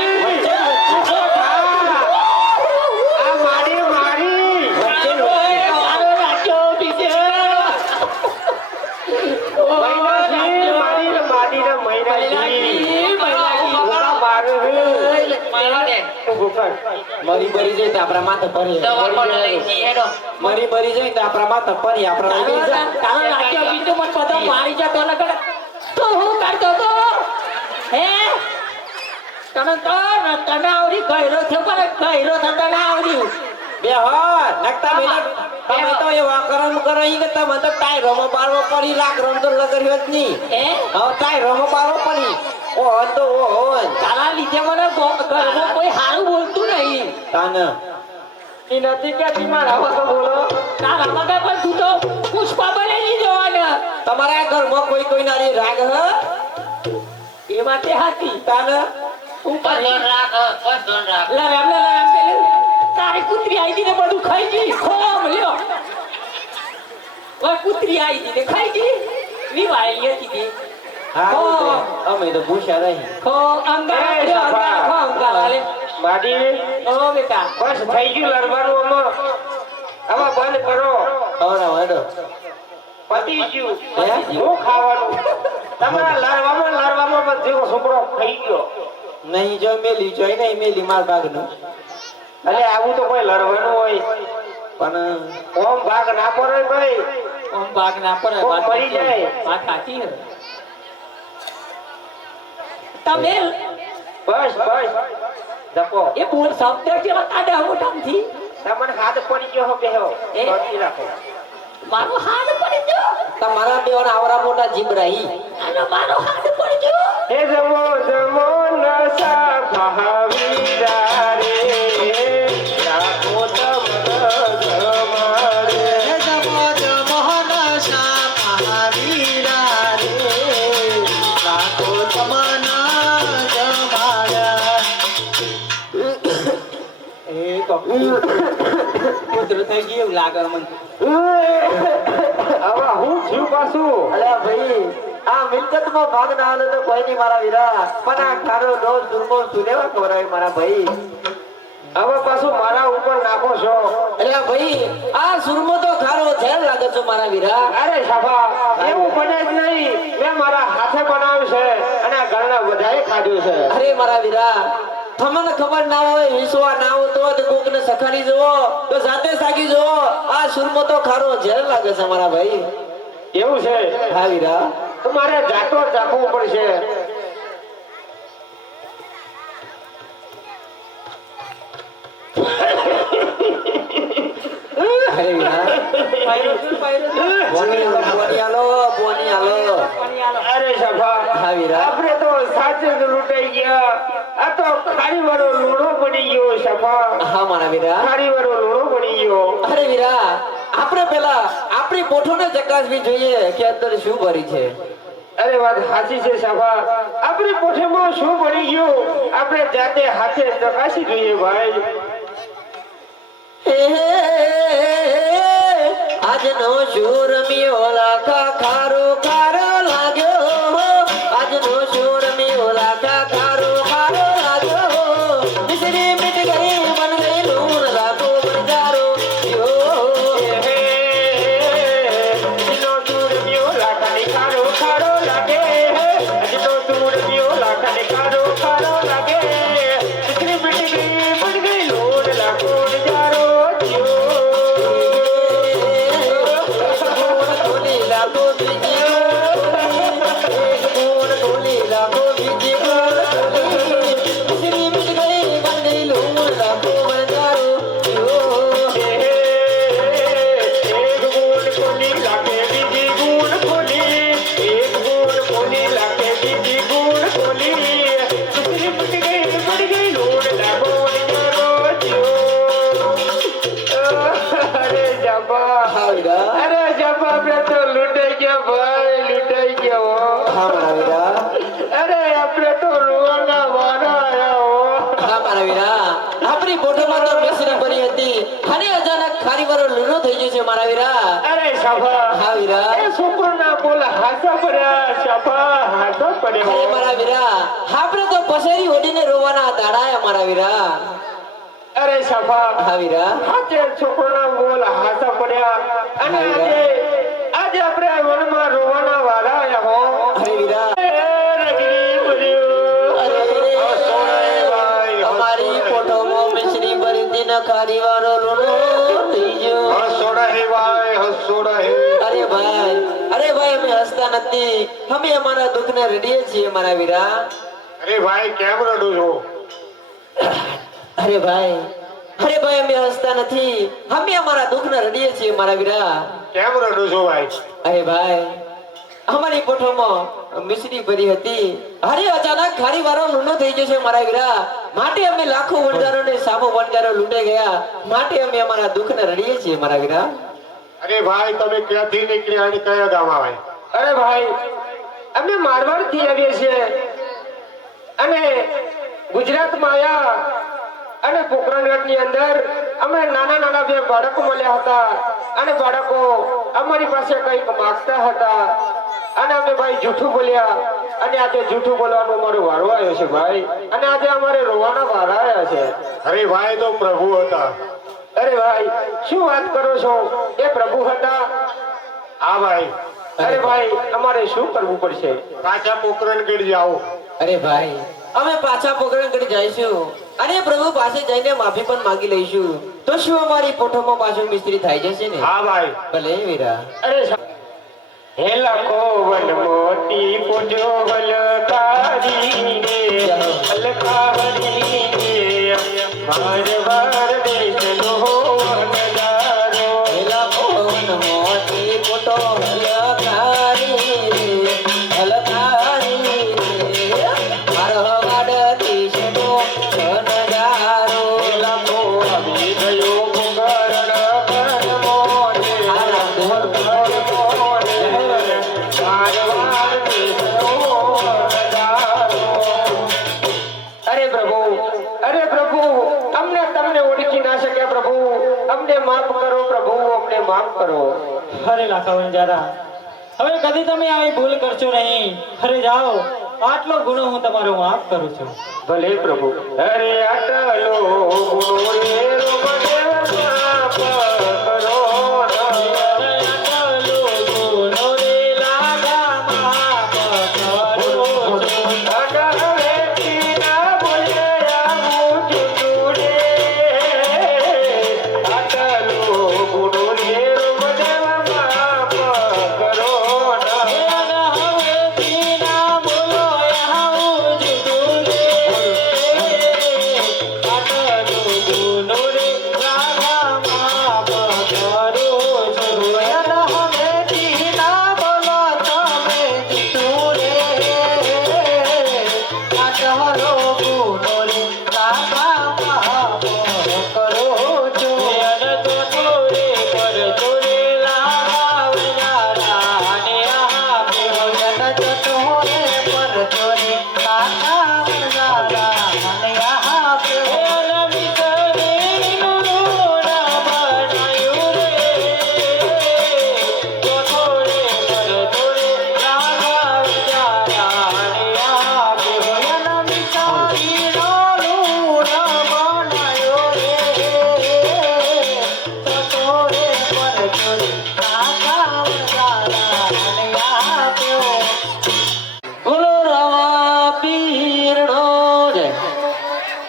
આ મારી મારી આનો રાખ્યો બીજે મહિના છે મારી ને મારી ને મહિના છે મારું મારા દે મરી બરી જાય તો આપણા માથે પડી દવા પણ લઈ જી હેડો મરી બરી જાય તો આપણા માથે પડી આપણા તારો રાખ્યો બીજું મને બધો મારી જતો લગડ તો હું કરતો તો હે તને તો તને આવડી ગયરો થયો પણ ગયરો થતો ના આવડ્યું બે હા નકતા મેલે તમે તો એવા કરમ કરો ઈ કે તમે તો ટાયરોમો બારવો પડી લાખ રમ તો લગર્યો જ નહીં હે હવે ટાયરોમો બારવો પડી ઓ તો ઓ તારા લીધે મને ઘરમાં કોઈ હારું બોલતું નહીં તાન એ નથી કે મારા આવા તો બોલો તારા મગજ પણ તું તો પુષ્પા બનેલી જવાના તમારા ઘરમાં કોઈ કોઈ નારી રાગ હ એ વાતે હાથી તાન હું બસ રાખ લરામ પેલું તારી કૂતરી આવી હતી ને બધું ખાઈ ગઈ ખોમ લ્યો કૂતરી આવી હતી ને ખાઈ ગઈ વિવાળી હતી તે હા અમે તો પૂછ્યા રહી ખો અંગા લ્યો અંગા ખો અંગા વાલે માડી ઓ બેટા બસ થઈ ગયું લડવાનું આમાં બંધ કરો આવડા વાડો પતી ગયું હું ખાવાનું તમારા લડવામાં જેવો છોકરો ખાઈ ગયો નહીં જો મેલી જોઈ નહીં મેલી માર ભાગનું અરે આવું તો કોઈ લડવાનું હોય પણ ઓમ ભાગ ના પડે ભાઈ ઓમ ભાગ ના પડે કોક મરી જાય. વાત સાચી હે તમે બસ બસ જપો એ બોલ શબ્દ કેવા કાઢા મોટામથી તમને હાથ પડી ગયો હો બેહો એ? શાંતિ રાખો મારો હાથ પડી ગયો તમારા બેવના આવરા મોટા જીબરાઈ અને મારો હાથ પડી ગયો હે જમો જમો નસા ભાવીરા રે રાખો તમારે હે જમો જમોહન શ્યામ વીરા રે રાખો તમના જમાડા એ તો કુતરું થઈ ગયું લાગે મને હવે હું છું પાછું અલ્યા ભાઈ આ મિલકતમાં ભાગ ના આલે તો કોઈ નહીં મારા વીરા પણ આ ખારો ડોલ દુર્ગો સુલેવા ખવરાય મારા ભાઈ હવે પાછું મારા ઉપર નાખો છો અલ્યા ભાઈ આ સુરમો તો ખારો ઝેર લાગે છે મારા વીરા અરે સભા એવું બને જ નહીં મેં મારા હાથે બનાવ્યું છે અને આ ઘરના બધાએ ખાધું છે અરે મારા વીરા તમને ખબર ના હોય વિશ્વા ના હોય તો કોકને સખાડી જુઓ તો જાતે સાગી જુઓ આ સુરમો તો ખારો ઝેર લાગે છે મારા ભાઈ એવું છે હા વીરા તમારે જાતો રાખવું પડશે અરે વીરા તો સાચે જ લૂંટાઈ ગયા. આ તો ખારીવાળો લૂણો બની ગયો સભા. હા મારા વીરા. ખારીવાળો લૂણો બની ગયો. અરે વીરા, આપણે પેલા આપણી પોઠોને ચકાસવી જોઈએ કે અંદર શું ભરી છે. અરે વાત સાચી છે સભા. આપણી પોઠેમાં શું બની ગયું આપણે જાતે હાથે ચકાસી જોઈએ ભાઈ. આજનો શૂર મિયો લાખા ખારો ખારો લાગ્યો. આજનો શૂર મિયો લાખા ખારો ખારો લાગ્યો. મિસરી મિટ ગઈ બન ગઈ લૂણ લાખો બંજારો આજનો સૂર મિયો લાખાની ખારો ખારો લાગે. આજનો સૂર મિયો લાખાની ખારો ખારો લાગે. દીકરી બીટી ગઈ બન ગઈ લોડ લાખો નજારો થયો. ઢોલી લાખો બીજી એક ગુણ ઢોલી લાખો બીજી ગુણ ઢોલી. મિસરી મિટ ગઈ બન ગઈ લૂણ લાખો બંજારો એક ગુણ ખોલી લાગે બીજી ગુણ ખોલી. એક ગુણ ખોલી લાગે બીજી ગુણ ખોલી. દીકરી બીટી ગઈ બન ગઈ લોડ લાખો નજારો થયો. અરે જબા. હા વીરા. અરે જબા આપણે તો લૂંટાઈ ગયા ભાઈ. લૂંટાઈ ગયા હો. હા મારા વીરા. અરે આપણે તો રોવાના વારા આયા હો. હા મારા વીરા, આપણી પોઠોમાં તો મિસરી ભરી હતી અને અચાનક ખારીવાળો લૂણો થઈ ગયો છે મારા વીરા. અરે સભા. હા વીરા. એ છોકરાના બોલ હાસા પડ્યા સભા. હાસા અરે પડ્યા મારા વીરા, આપણે તો પસેરી ઓઢીને રોવાના દાડાયા મારા વીરા. અરે સભા. હા વીરા. હાથે છોકરાના બોલ હાસા પડ્યા અને આજે આપણે આ વનમાં રોવાના વારા આયા હો. અરે વીરા. એ રગડી પડ્યું. અરે સોનાએ ભાઈ. અમારી પોઠોમાં મિસરી ભરી હતી ને ખારીવાળો લૂણો થઈ ગયો. અરે ભાઈ, અરે ભાઈ, અમે હસતા નથી, અમે અમારા દુઃખને રડીએ છીએ મારા વીરા. અરે ભાઈ કેમ રડું છો? અરે ભાઈ, અમે હસતા નથી, અમે અમારા દુઃખને રડીએ છીએ મારા વીરા. કેમ રડું છો ભાઈ? અરે ભાઈ, અમારી પોઠોમાં મિસરી ભરી હતી, અરે અચાનક ખારીવાળો લૂણો થઈ ગયો છે મારા વીરા. માટે અમે લાખો વણજારો ને સામો વણજારો લૂંટાઈ ગયા, માટે અમે અમારા દુઃખને રડીએ છીએ મારા વીરા. અરે ભાઈ તમે ક્યાંથી નીકળ્યા અને કયા ગામ આવે? અરે ભાઈ અમે મારવાડ થી આવીએ છીએ અને ગુજરાતમાં આયા અને પોખરણગઢ ની અંદર અમે નાના નાના બે બાળકો મળ્યા હતા અને બાળકો અમારી પાસે કંઈક માંગતા હતા અને અમે ભાઈ જૂઠું બોલ્યા અને આજે જૂઠું બોલવાનો અમારો વારો આવ્યો છે ભાઈ અને આજે અમારે રોવાના વારા આવ્યા છે. અરે ભાઈ તો પ્રભુ હતા. અરે ભાઈ શું વાત કરો છો? એ પ્રભુ હતા? હા ભાઈ. અરે ભાઈ અમારે શું કરવું પડશે? પાછા પોખરણગઢ જાઓ. અરે ભાઈ, અમે પાછા પોખરણગઢ જઈશું અને પ્રભુ પાસે જઈને માફી પણ માંગી લઈશું, તો શું અમારી પોઠોમાં પાછું મિસ્ત્રી થઈ જશે ને? હા ભાઈ. ભલે વીરા. અરે હે લાખો વન મોટી પોજો વલકારી રે વલકારી રે મારવાડ દેશનો વનદારો. પેલા પવન મોટી પોટો હલકારી રે, હલકારી રે, મારવાડ દેશનો વનદારો. લાખો આવી ગયો મુગરણ વન મોરે મારવાડ દેશનો વનદારો. અરે પ્રભુ અમને તમને ઓળખી ના શકે પ્રભુ, અમને માફ કરો પ્રભુ, અમને માફ કરો. અરે લાખાવન જારા, હવે કદી તમે આવી ભૂલ કરશો નહીં. અરે જાઓ, આટલો ગુનો હું તમારો માફ કરું છું. ભલે પ્રભુ. અરે આટલો ગુનો રે રોમદેવ માફ કરો ના. આટલો ગુનો રે લાગા માફ કરો. અગવેથી ના બોલે આવું જૂઠું રે. આટલો ગુનો રે રોમદેવ માફ કરો ના. હવેથી ના બોલો આવું જુદું રે. આટલો ગુનો રે લાગા માફ કરો.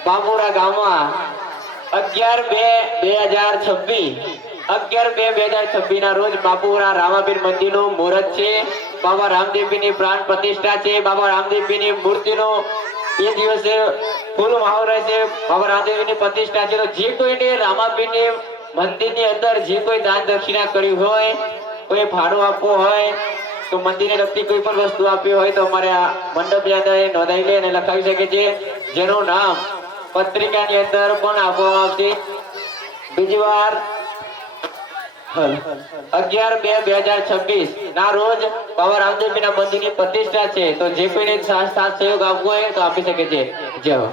બાપુરા ગામમાં 11/2/2026 11/2/2026 ના રોજ બાપુરા રામાપીર મંદિરનું મુહૂર્ત છે. બાબા રામદેવજીની પ્રાણ પ્રતિષ્ઠા છે. બાબા રામદેવજીની મૂર્તિનો એ દિવસે ફૂલ માહોલ રહેશે. બાબા રામદેવજીની પ્રતિષ્ઠા છે. તો જે કોઈને રામાપીરની મંદિરની અંદર જે કોઈ દાન દક્ષિણા કરી હોય, કોઈ ભાડો આપવો હોય, તો મંદિરને લગતી કોઈ પણ વસ્તુ આપી હોય તો અમારે આ મંડપની અંદર નોંધાવી લે અને લખાવી શકે છે, જેનું નામ પત્રિકાની અંદર પણ આપવામાં આવશે. બીજી વાર 11/2/2026 ના રોજ બાબા રામદેવજીના મંદિરની પ્રતિષ્ઠા છે. તો જે કોઈને સાથ સહયોગ આપવો હોય તો આપી શકે છે. જય હો.